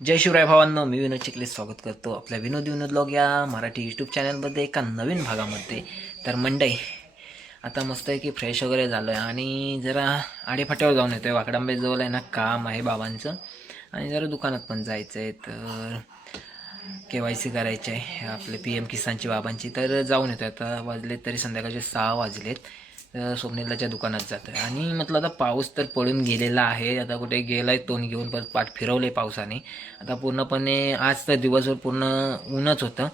जय शिवराय भावांनो, मी विनोद चिखले स्वागत करतो आपल्या विनोद ब्लॉग या मराठी यूट्यूब चॅनलमध्ये एका नवीन भागामध्ये. तर मंडई आता मस्त आहे की फ्रेश वगैरे झालो आहे आणि जरा आडेफाट्यावर जाऊन येतो आहे. वाकडांबेजवळ आहे ना काम आहे बाबांचं आणि जरा दुकानात पण जायचं आहे. तर KYC करायचे आहे आपले PM किसानची बाबांची. तर जाऊन येतो आता. वाजलेत तरी संध्याकाळचे 6 वाजलेत. स्वप्नीलाच्या दुकानात जातो आहे आणि म्हटलं आता पाऊस तर पडून गेलेला आहे. आता कुठे गेला आहे तोंड घेऊन परत पाठ फिरवले पावसाने. आता पूर्णपणे आज तर दिवसभर पूर्ण ऊनच होतं,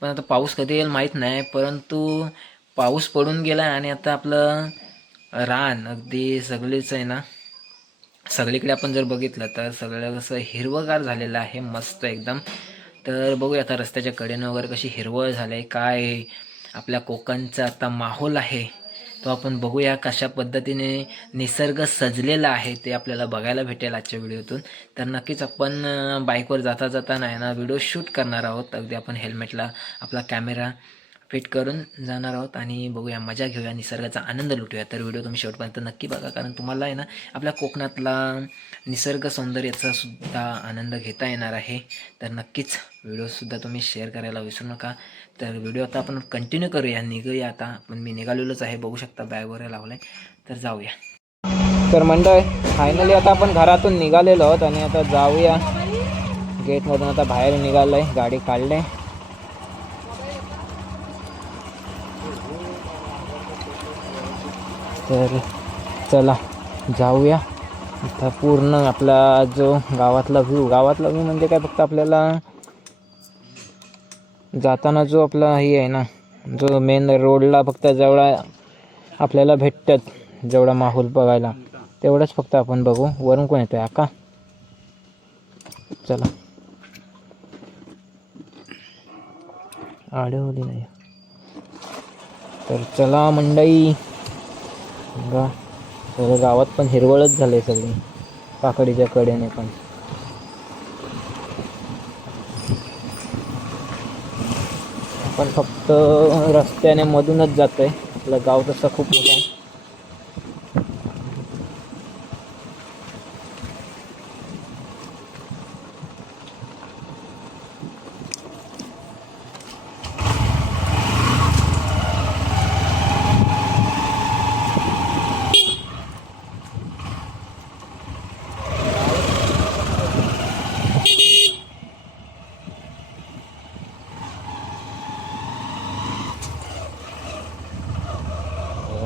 पण आता पाऊस कधी येईल माहीत नाही. परंतु पाऊस पडून गेला आहे आणि आता आपलं रान अगदी सगळीच आहे ना, सगळीकडे आपण जर बघितलं तर सगळं कसं हिरवंगार झालेलं आहे मस्त एकदम. तर बघूया आता रस्त्याच्या कडेनं वगैरे कशी हिरवळ झालं आहे, काय आपल्या कोकणचा आता माहोल आहे तो आपण बघूया. कशा पद्धतीने निसर्ग सजलेला आहे ते आपल्याला बघायला भेटेल आजच्या व्हिडिओतून. तर नक्कीच आपण बाईकवर जाता जाता नाही ना व्हिडिओ शूट करणार आहोत. अगदी आपण हेल्मेटला आपला कॅमेरा फिट करून जाणार आहोत आणि बघूया, मजा घेऊया, निसर्गाचा आनंद लुटूया. तर व्हिडिओ तुम्ही शेवटपर्यंत नक्की बघा, कारण तुम्हाला आहे ना आपल्या कोकणातला निसर्ग सौंदर्याचा सुद्धा आनंद घेता येणार आहे. तर नक्कीच व्हिडिओसुद्धा तुम्ही शेअर करायला विसरू नका. तर व्हिडिओ आता आपण कंटिन्यू करूया, निघूया आता. पण मी निघालेलोच आहे, बघू शकता बॅग वगैरे लावलं आहे. तर जाऊया. तर मंडळ फायनली आता आपण घरातून निघालेलो आहोत आणि आता जाऊया. गेटमधून आता बाहेर निघालो आहे, गाडी काढली आहे. तर चला जाऊया. आता पूर्ण आपला जो गावातला व्ह्यू म्हणजे काय, फक्त आपल्याला जाताना जो आपला हे आहे ना, जो मेन रोडला फक्त जेवढा आपल्याला भेटतात जेवढा माहोल बघायला तेवढंच फक्त आपण बघू. वरून कोण येतोय आका? चला आडवली नाही. तर चला मंडई, बघा सगळं गावात पण हिरवळच झाले सगळी काकडीच्या कडेने पण. आपण फक्त रस्त्याने मधूनच जातोय. आपलं गाव तसं खूप मोठं आहे.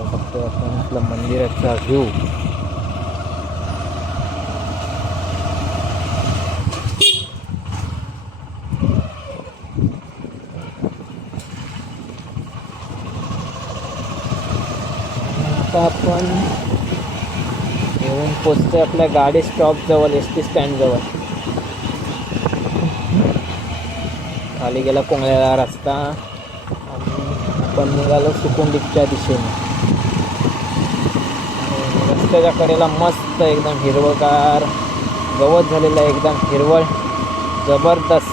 फक्त आपण आपलं मंदिराचा व्ह्यू. आता आपण येऊन पोचतोय आपल्या गाडी स्टॉप जवळ, ST स्टँड जवळ. खाली गेला कोंगळ्याला रस्ता आणि आपण निघालो सुकुंडीच्या दिशेने. रस्त्याच्या कडेला मस्त एकदम हिरवगार गवत झालेलं आहे, एकदम हिरवळ जबरदस्त.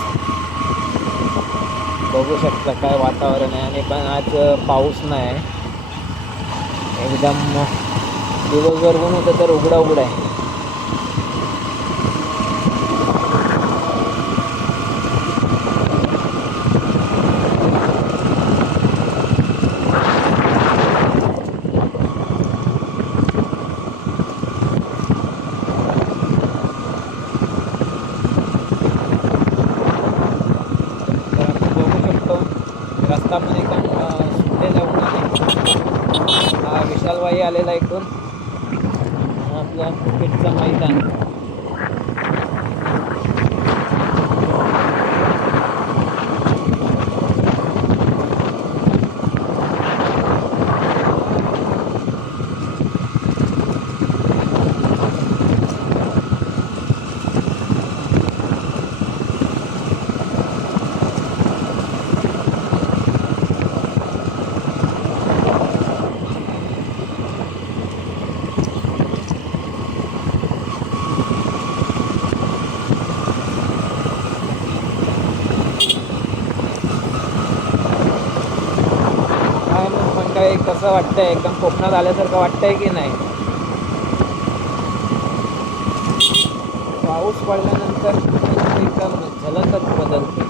बघू शकता काय वातावरण आहे. आणि पण आज पाऊस नाही आहे, एकदम दिवसभर ऊन होतं तर उघडा आहे. रस्ता पण एकदम सुटलेला उन्हाने. हा विशालबाई आलेला इकडून. आपलं क्रिकेटचं मैदान. काय कसं वाटतंय, एकदम कोकणात आल्यासारखं वाटतंय की नाही? पाऊस पडल्यानंतर एकदम झलकच बदलते.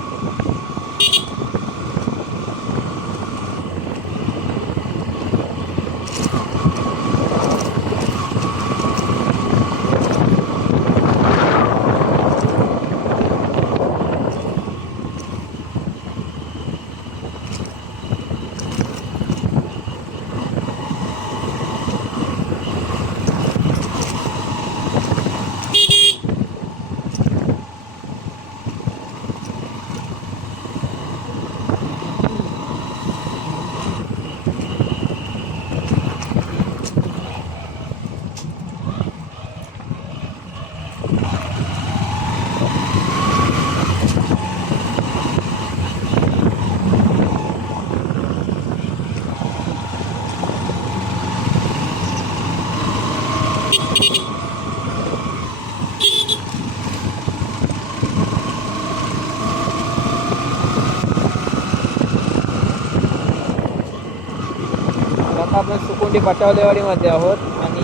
आता आपण सुकुंडी पाटवलेवाडीमध्ये आहोत आणि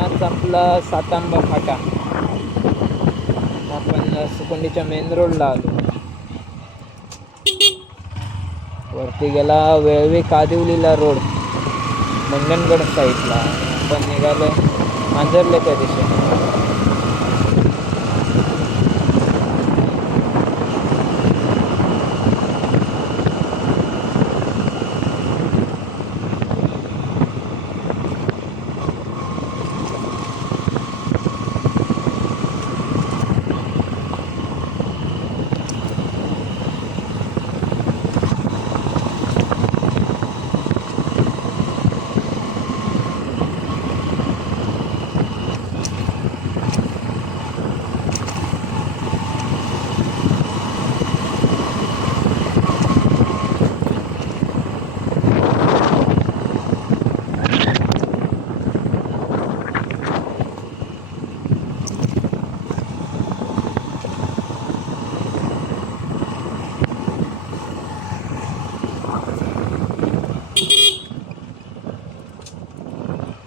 आज आपला सातांबा फाटा. आपण सुकुंडीच्या मेन रोडला आलो. वरती गेला वेळवी कादिवलीला रोड मंडणगड साईडला. आपण निघालो मांजरल्याच्या दिशेने.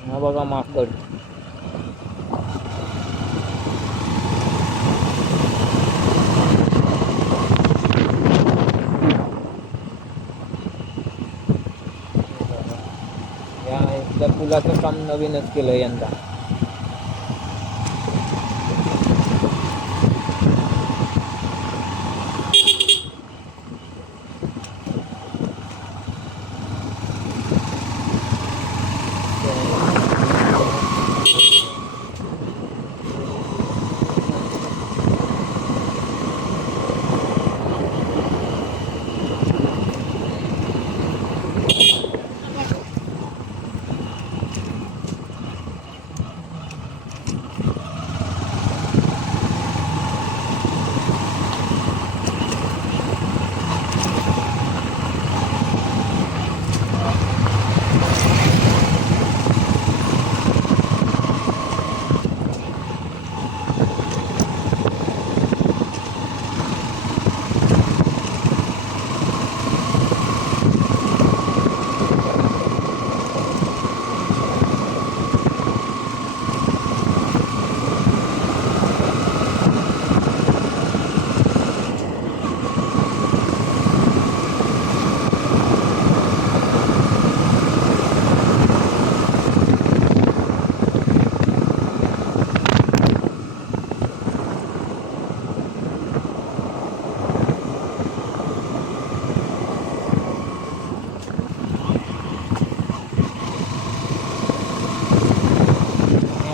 हा बघा माकड. या इथल्या पुलाचं काम नवीनच केलं यंदा.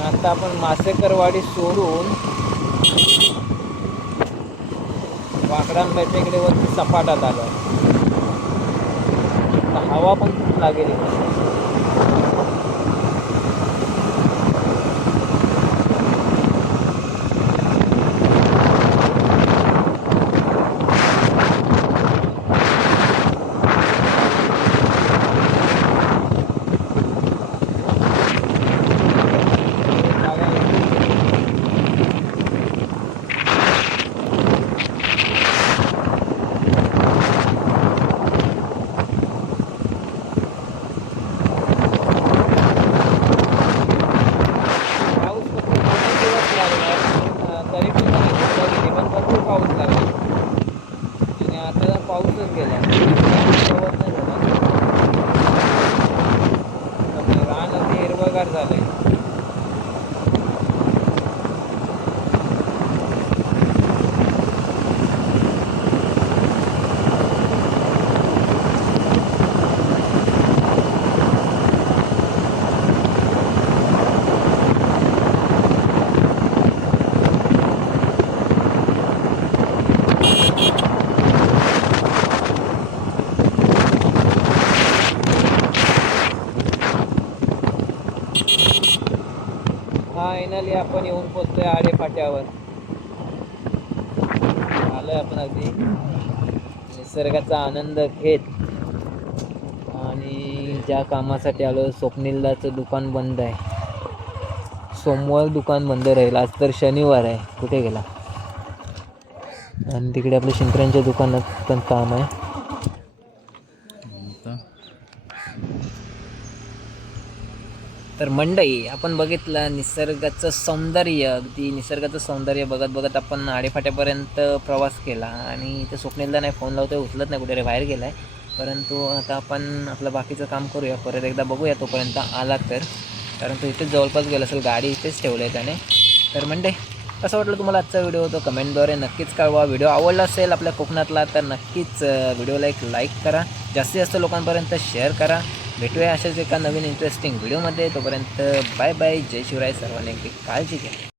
आता आपण मासेकरवाडी सोडून वाकडांबाच्या इकडे वरती सपाटात आलो. हवा पण खूप लागेल इकडे. पण भरपूर पाऊस लागला आणि आता पाऊसच गेला गवत नाही झाला. रान अगदी हिरवगार झालंय. फायनली आपण येऊन पोचलोय आडे फाट्यावर. आलोय आपण अगदी निसर्गाचा आनंद घेत. आणि ज्या कामासाठी आलो स्वप्नीलदाचं दुकान बंद आहे. सोमवार दुकान बंद राहील. आज तर शनिवार आहे. कुठे गेला? आणि तिकडे आपल्या शिंपऱ्यांच्या दुकानात पण काम आहे. तर मंडई आपण बघितलं निसर्गाचं सौंदर्य. अगदी निसर्गाचं सौंदर्य बघत बघत आपण आडेफाट्यापर्यंत प्रवास केला. आणि इथे स्वप्नीलला नाही फोन लावतोय, उचलत नाही, कुठे बाहेर गेला आहे. परंतु आता आपण आपलं बाकीचं काम करूया. परत एकदा बघूया तोपर्यंत आला तर. कारण तो इथेच जवळपास गेला असेल, गाडी इथेच ठेवली आहे त्याने. तर मंडई कसं वाटलं तुम्हाला आजचा व्हिडिओ? तो कमेंटद्वारे नक्कीच कळवा. व्हिडिओ आवडला असेल आपल्या कोकणातला तर नक्कीच व्हिडिओला एक लाईक करा. जास्तीत जास्त लोकांपर्यंत शेअर करा. भेटूया अशाच एका नवीन इंटरेस्टिंग व्हिडिओमध्ये. तोपर्यंत बाय बाय. जय शिवराय. सर्वांनी काळजी घ्या.